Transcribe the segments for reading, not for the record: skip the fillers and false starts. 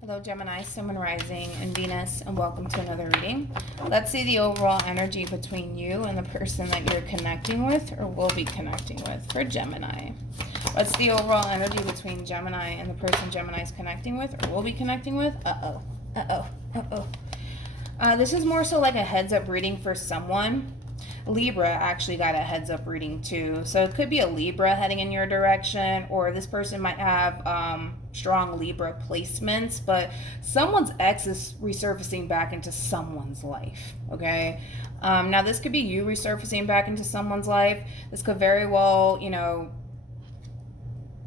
Hello Gemini, Sun, Moon, Rising, and Venus, and welcome to another reading. Let's see the overall energy between you and the person that you're connecting with or will be connecting with for Gemini. What's the overall energy between Gemini and the person Gemini is connecting with or will be connecting with? This is more so like a heads up reading for someone. Libra actually got a heads up reading too. So it could be a Libra heading in your direction, or this person might have strong Libra placements, but someone's ex is resurfacing back into someone's life, okay? Now this could be you resurfacing back into someone's life. This could very well,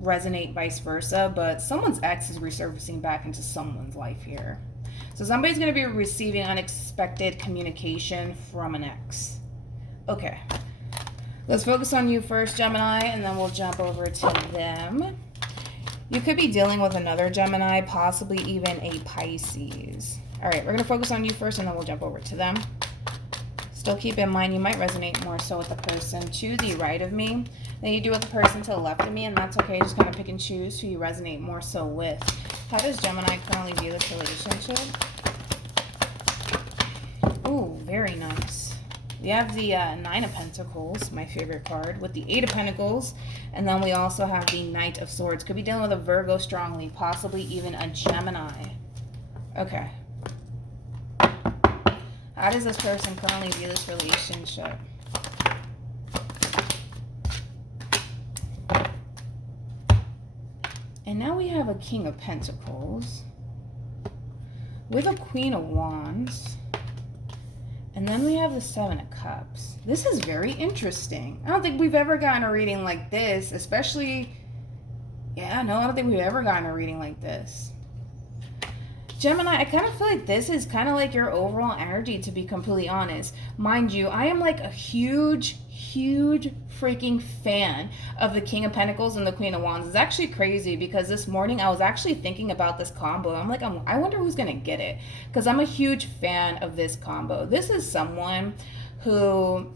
resonate vice versa, but someone's ex is resurfacing back into someone's life here. So somebody's going to be receiving unexpected communication from an ex. Okay, let's focus on you first, Gemini, and then we'll jump over to them. You could be dealing with another Gemini, possibly even a Pisces. All right, we're going to focus on you first, and then we'll jump over to them. Still keep in mind, you might resonate more so with the person to the right of me than you do with the person to the left of me, and that's okay. Just kind of pick and choose who you resonate more so with. How does Gemini currently view this relationship? Ooh, very nice. We have the Nine of Pentacles, my favorite card, with the Eight of Pentacles. And then we also have the Knight of Swords. Could be dealing with a Virgo strongly, possibly even a Gemini. Okay. How does this person currently view this relationship? And now we have a King of Pentacles with a Queen of Wands. And then we have the Seven of Cups. This is very interesting. I don't think we've ever gotten a reading like this, especially, I don't think we've ever gotten a reading like this. Gemini, I kind of feel like this is kind of like your overall energy, to be completely honest. Mind you, I am like a huge freaking fan of the King of Pentacles and the Queen of Wands. It's actually crazy because this morning I was actually thinking about this combo. I'm like, I wonder who's going to get it, because I'm a huge fan of this combo. This is someone who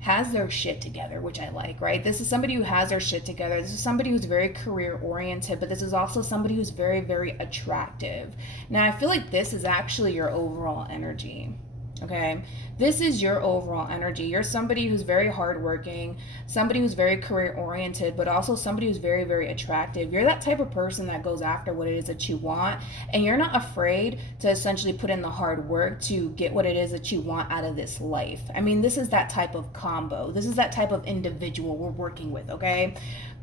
has their shit together, which I like, right? This is somebody who has their shit together. This is somebody who's very career oriented, but this is also somebody who's very attractive. Now, I feel like this is actually your overall energy. Okay, this is your overall energy. You're somebody who's very hardworking, somebody who's very career oriented, but also somebody who's very attractive. You're that type of person that goes after what it is that you want, and you're not afraid to essentially put in the hard work to get what it is that you want out of this life. I mean, this is that type of combo. This is that type of individual we're working with, okay?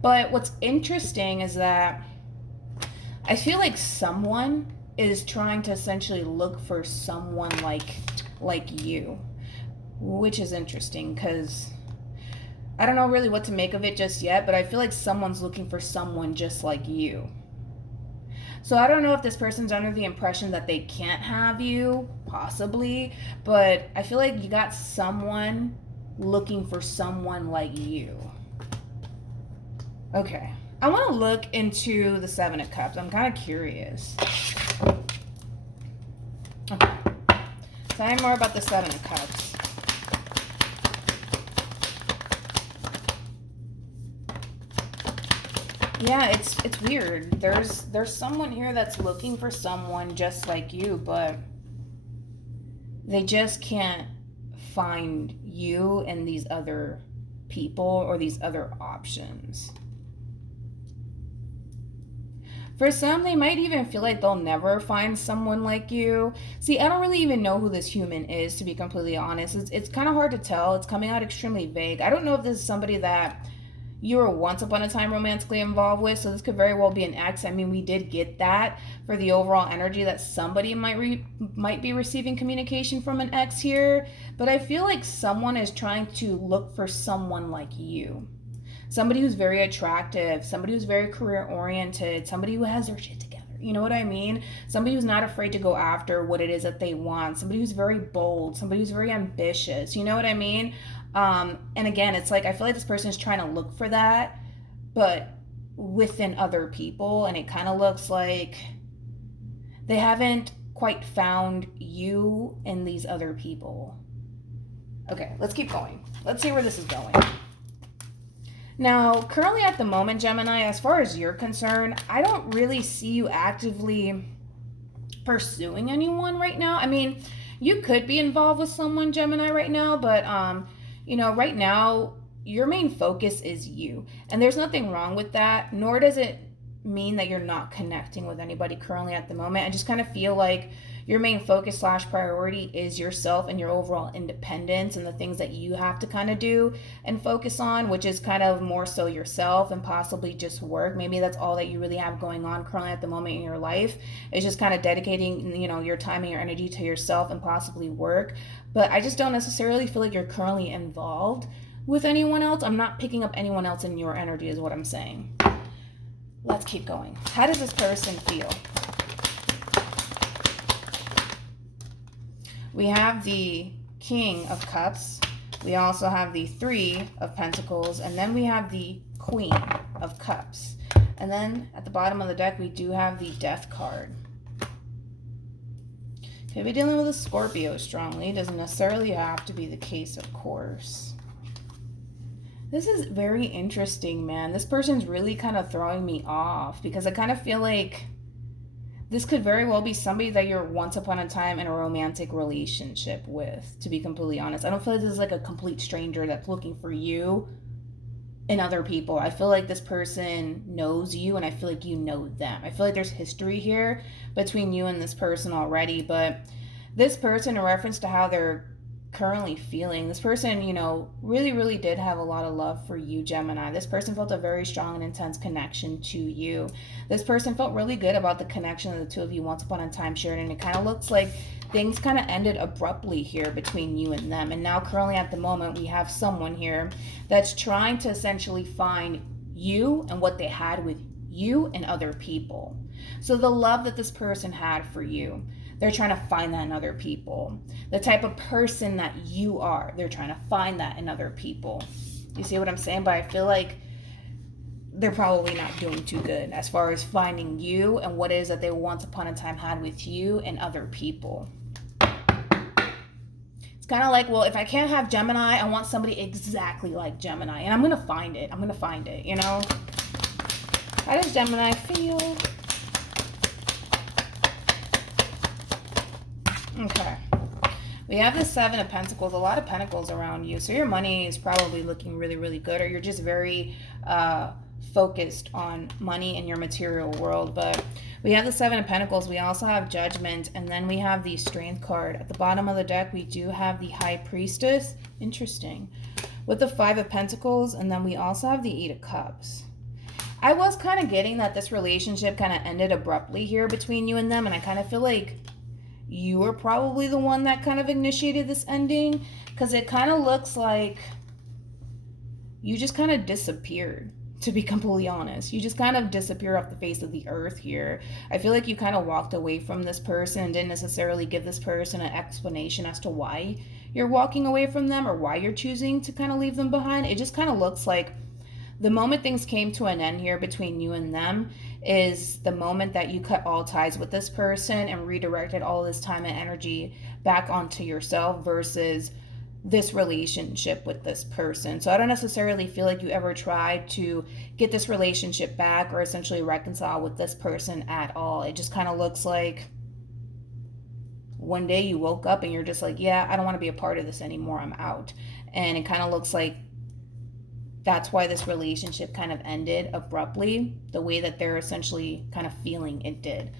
But what's interesting is that I feel like someone is trying to essentially look for someone like you, which is interesting because I don't know really what to make of it just yet, but I feel like someone's looking for someone just like you. So I don't know if this person's under the impression that they can't have you, possibly, but I feel like you got someone looking for someone like you. Okay, I want to look into the Seven of Cups. I'm kind of curious. Okay. Tell me more about the Seven of Cups. Yeah, it's weird. There's someone here that's looking for someone just like you, but they just can't find you and these other people or these other options. For some, they might even feel like they'll never find someone like you. See, I don't really even know who this human is, to be completely honest. It's kind of hard to tell. It's coming out extremely vague. I don't know if this is somebody that you were once upon a time romantically involved with, so this could very well be an ex. I mean, we did get that for the overall energy that somebody might be receiving communication from an ex here. But I feel like someone is trying to look for someone like you. Somebody who's very attractive, somebody who's very career-oriented, somebody who has their shit together. You know what I mean? Somebody who's not afraid to go after what it is that they want. Somebody who's very bold. Somebody who's very ambitious. You know what I mean? And again, it's like I feel like this person is trying to look for that, but within other people. And it kind of looks like they haven't quite found you in these other people. Okay, let's keep going. Let's see where this is going. Now, currently at the moment, Gemini, as far as you're concerned, I don't really see you actively pursuing anyone right now. I mean, you could be involved with someone, Gemini, right now, but you know, right now your main focus is you. And there's nothing wrong with that, nor does it mean that you're not connecting with anybody currently at the moment. I just kind of feel like your main focus / priority is yourself and your overall independence and the things that you have to kind of do and focus on, which is kind of more so yourself and possibly just work. Maybe that's all that you really have going on currently at the moment in your life. It's just kind of dedicating, you know, your time and your energy to yourself and possibly work. But I just don't necessarily feel like you're currently involved with anyone else. I'm not picking up anyone else in your energy is what I'm saying. Let's keep going. How does this person feel? We have the King of Cups. We also have the Three of Pentacles. And then we have the Queen of Cups. And then at the bottom of the deck, we do have the Death card. Could be dealing with a Scorpio strongly. Doesn't necessarily have to be the case, of course. This is very interesting, man. This person's really kind of throwing me off because I kind of feel like this could very well be somebody that you're once upon a time in a romantic relationship with, to be completely honest. I don't feel like this is like a complete stranger that's looking for you and other people. I feel like this person knows you and I feel like you know them. I feel like there's history here between you and this person already, but this person, in reference to how they're currently feeling, this person, you know, really did have a lot of love for you, Gemini. This person felt a very strong and intense connection to you. This person felt really good about the connection that the two of you once upon a time shared, and it kind of looks like things kind of ended abruptly here between you and them. And now currently at the moment we have someone here that's trying to essentially find you and what they had with you and other people. So the love that this person had for you, they're trying to find that in other people. The type of person that you are, they're trying to find that in other people. You see what I'm saying? But I feel like they're probably not doing too good as far as finding you and what it is that they once upon a time had with you and other people. It's kind of like, well, if I can't have Gemini, I want somebody exactly like Gemini. And I'm going to find it. I'm going to find it, you know? How does Gemini feel? Okay. We have the Seven of Pentacles, a lot of pentacles around you. So your money is probably looking really good, or you're just very focused on money in your material world. But we have the Seven of Pentacles. We also have Judgment, and then we have the Strength card. At the bottom of the deck, we do have the High Priestess. Interesting. With the Five of Pentacles, and then we also have the Eight of Cups. I was kind of getting that this relationship kind of ended abruptly here between you and them, and I kind of feel like you were probably the one that kind of initiated this ending, because it kind of looks like you just kind of disappeared, to be completely honest. You just kind of disappeared off the face of the earth here. I feel like you kind of walked away from this person and didn't necessarily give this person an explanation as to why you're walking away from them or why you're choosing to kind of leave them behind. It just kind of looks like the moment things came to an end here between you and them is the moment that you cut all ties with this person and redirected all this time and energy back onto yourself versus this relationship with this person. So I don't necessarily feel like you ever tried to get this relationship back or essentially reconcile with this person at all. It just kind of looks like one day you woke up and you're just like, yeah, I don't want to be a part of this anymore. I'm out. And it kind of looks like that's why this relationship kind of ended abruptly, the way that they're essentially kind of feeling it did.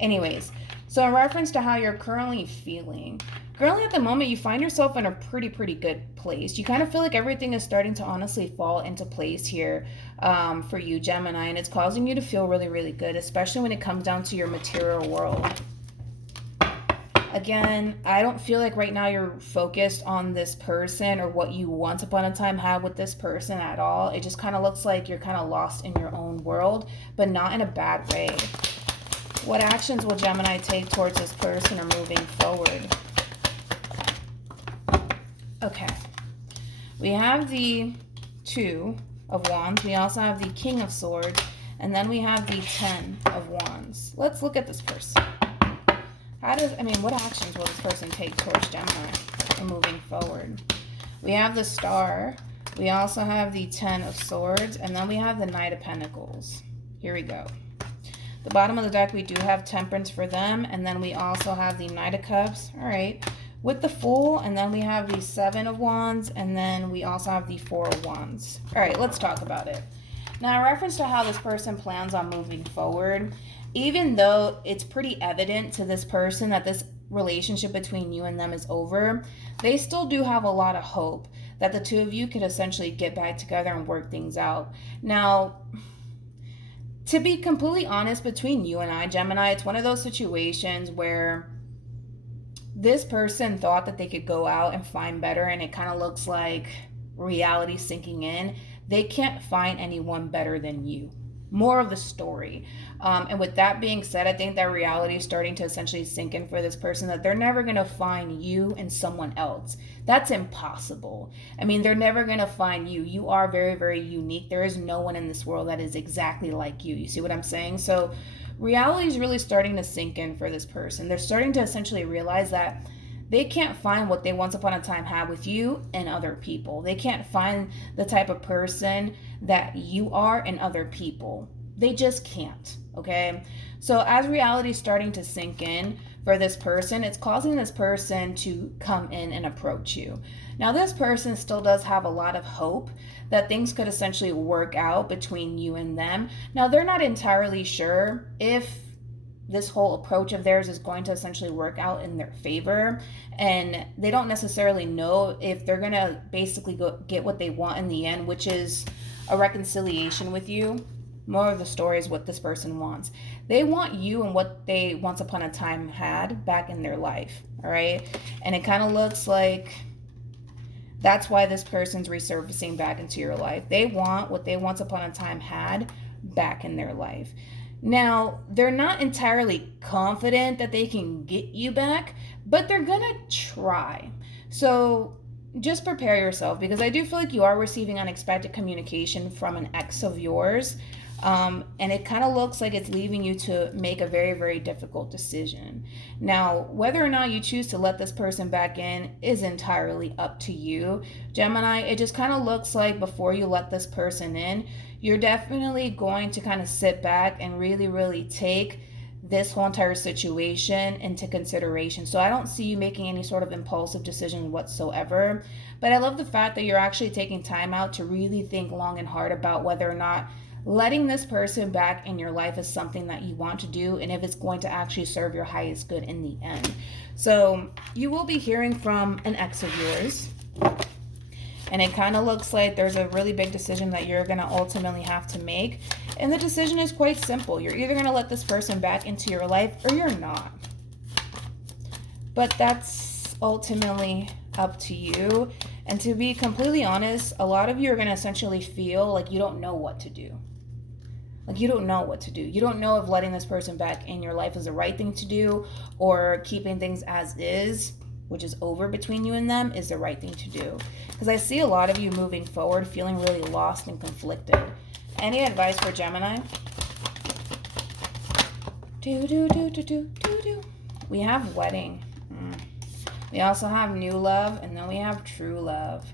Anyways, so in reference to how you're currently feeling, currently at the moment, you find yourself in a pretty good place. You kind of feel like everything is starting to honestly fall into place here for you, Gemini, and it's causing you to feel really good, especially when it comes down to your material world. Again, I don't feel like right now you're focused on this person or what you once upon a time had with this person at all. It just kind of looks like you're kind of lost in your own world, but not in a bad way. What actions will Gemini take towards this person or moving forward? Okay. We have the Two of Wands. We also have the King of Swords. And then we have the 10 of Wands. Let's look at this person. What actions will this person take towards Gemini and moving forward? We have the Star. We also have the 10 of Swords. And then we have the Knight of Pentacles. Here we go. The bottom of the deck, we do have Temperance for them. And then we also have the Knight of Cups. All right. With the Fool. And then we have the Seven of Wands. And then we also have the Four of Wands. All right, let's talk about it. Now, in reference to how this person plans on moving forward, even though it's pretty evident to this person that this relationship between you and them is over, they still do have a lot of hope that the two of you could essentially get back together and work things out. Now, to be completely honest, between you and I, Gemini, it's one of those situations where this person thought that they could go out and find better, and it kind of looks like reality sinking in. They can't find anyone better than you. More of the story. And with that being said, I think that reality is starting to essentially sink in for this person, that they're never going to find you and someone else. That's impossible. I mean, they're never going to find you. You are very, very unique. There is no one in this world that is exactly like you. You see what I'm saying? So reality is really starting to sink in for this person. They're starting to essentially realize that they can't find what they once upon a time had with you and other people. They can't find the type of person that you are in other people. They just can't, okay? So as reality is starting to sink in for this person, it's causing this person to come in and approach you. Now, this person still does have a lot of hope that things could essentially work out between you and them. Now, they're not entirely sure if this whole approach of theirs is going to essentially work out in their favor, and they don't necessarily know if they're going to basically get what they want in the end, which is a reconciliation with you. More of the story is what this person wants. They want you and what they once upon a time had back in their life, all right? And it kind of looks like that's why this person's resurfacing back into your life. They want what they once upon a time had back in their life. Now, they're not entirely confident that they can get you back, but they're gonna try. So just prepare yourself, because I do feel like you are receiving unexpected communication from an ex of yours. And it kind of looks like it's leaving you to make a very, very difficult decision. Now, whether or not you choose to let this person back in is entirely up to you, Gemini. It just kind of looks like before you let this person in, you're definitely going to kind of sit back and really, really take this whole entire situation into consideration. So I don't see you making any sort of impulsive decision whatsoever. But I love the fact that you're actually taking time out to really think long and hard about whether or not letting this person back in your life is something that you want to do, and if it's going to actually serve your highest good in the end. So you will be hearing from an ex of yours, and it kind of looks like there's a really big decision that you're going to ultimately have to make. And the decision is quite simple. You're either going to let this person back into your life or you're not. But that's ultimately up to you. And to be completely honest, a lot of you are going to essentially feel like you don't know what to do. Like you don't know what to do. You don't know if letting this person back in your life is the right thing to do, or keeping things as is, which is over between you and them, is the right thing to do. Because I see a lot of you moving forward feeling really lost and conflicted. Any advice for Gemini? We have wedding. We also have new love, and then we have true love.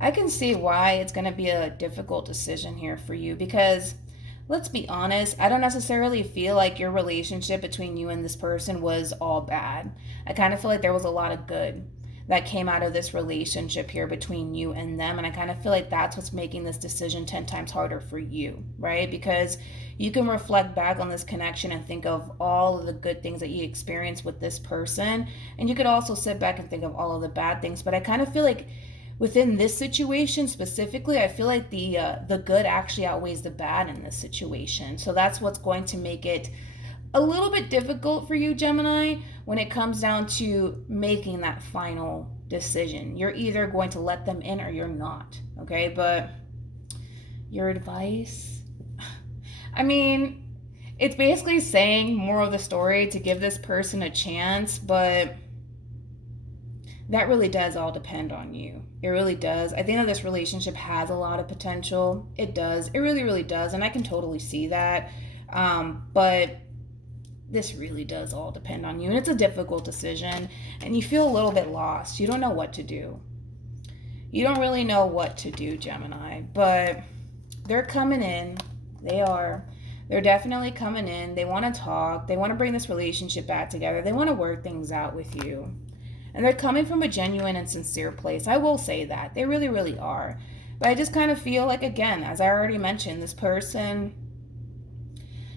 I can see why it's going to be a difficult decision here for you, because let's be honest, I don't necessarily feel like your relationship between you and this person was all bad. I kind of feel like there was a lot of good that came out of this relationship here between you and them. And I kind of feel like that's what's making this decision 10 times harder for you, right? Because you can reflect back on this connection and think of all of the good things that you experienced with this person. And you could also sit back and think of all of the bad things. But I kind of feel like within this situation specifically, I feel like the good actually outweighs the bad in this situation. So that's what's going to make it a little bit difficult for you, Gemini, when it comes down to making that final decision. You're either going to let them in or you're not, okay? But your advice? I mean, it's basically saying more of the story to give this person a chance, but that really does all depend on you. It really does. I think that this relationship has a lot of potential. It does. It really, really does. And I can totally see that. But this really does all depend on you. And it's a difficult decision. And you feel a little bit lost. You don't know what to do. You don't really know what to do, Gemini. But they're coming in. They are. They're definitely coming in. They want to talk. They want to bring this relationship back together. They want to work things out with you. And they're coming from a genuine and sincere place. I will say that. They really, really are. But I just kind of feel like, again, as I already mentioned, this person,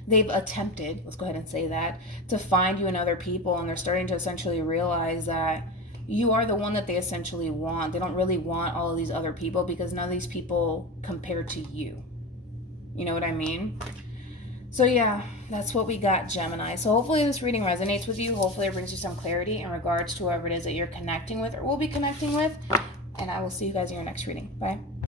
they've attempted, let's go ahead and say that, to find you in other people. And they're starting to essentially realize that you are the one that they essentially want. They don't really want all of these other people because none of these people compare to you. You know what I mean? So yeah, that's what we got, Gemini. So hopefully this reading resonates with you. Hopefully it brings you some clarity in regards to whoever it is that you're connecting with or will be connecting with. And I will see you guys in your next reading. Bye.